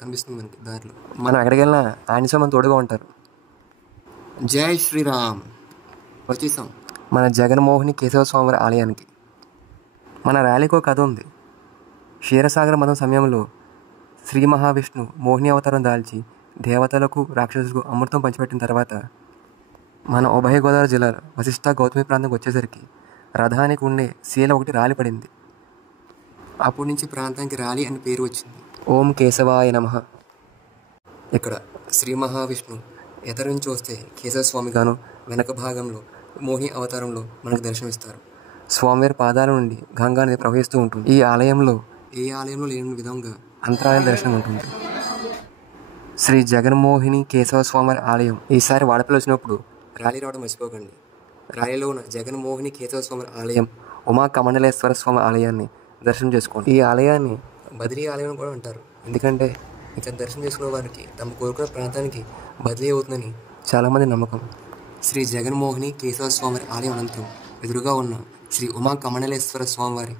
కనిపిస్తుంది మనకి దారిలో. మనం ఎక్కడికి వెళ్ళినా ఆయన స్వామి తోడుగా ఉంటారు. జై శ్రీరామ్. వచ్చేసాం మన జగన్మోహిని కేశవ స్వామి ఆలయానికి. మన ర్యాలీకి ఒక కథ ఉంది. క్షీరసాగర మథం సమయంలో శ్రీ మహావిష్ణు మోహిని అవతారం దాల్చి దేవతలకు రాక్షసులకు అమృతం పంచిపెట్టిన తర్వాత మన ఉభయ గోదావరి జిల్లాలో వశిష్ఠ గౌతమి ప్రాంతంకి వచ్చేసరికి రథానికి ఉండే శీల ఒకటి రాలిపడింది. అప్పటి నుంచి ప్రాంతానికి రాలి అని పేరు వచ్చింది. ఓం కేశవాయ నమః. ఇక్కడ శ్రీ మహావిష్ణు ఎదరు నుంచి వస్తే కేశవ స్వామి గాను వెనక భాగంలో మోహిని అవతారంలో మనకు దర్శనమిస్తారు. స్వామివారి పాదాల నుండి గంగా నది ప్రవహిస్తూ ఉంటుంది. ఈ ఆలయంలో ఏ ఆలయంలో లేని విధంగా అంతరాలయ దర్శనం ఉంటుంది. శ్రీ జగన్మోహిని కేశవ స్వామి ఆలయం ఈసారి వాడపల్లి వచ్చినప్పుడు ర్యాలీ రావడం మర్చిపోకండి. ర్యాలీలో ఉన్న జగన్మోహిని కేశవ స్వామి ఆలయం ఉమా కమండలేశ్వర స్వామి ఆలయాన్ని దర్శనం చేసుకోండి. ఈ ఆలయాన్ని బదిలీ ఆలయం కూడా అంటారు. ఎందుకంటే ఇక్కడ దర్శనం చేసుకునే వారికి తమ కోరుకున్న ప్రాంతానికి బదిలీ అవుతుందని చాలామంది నమ్మకం. శ్రీ జగన్మోహిని కేశవ స్వామి ఆలయం అనంతరం ఎదురుగా ఉన్న శ్రీ ఉమా కమండలేశ్వర స్వామివారి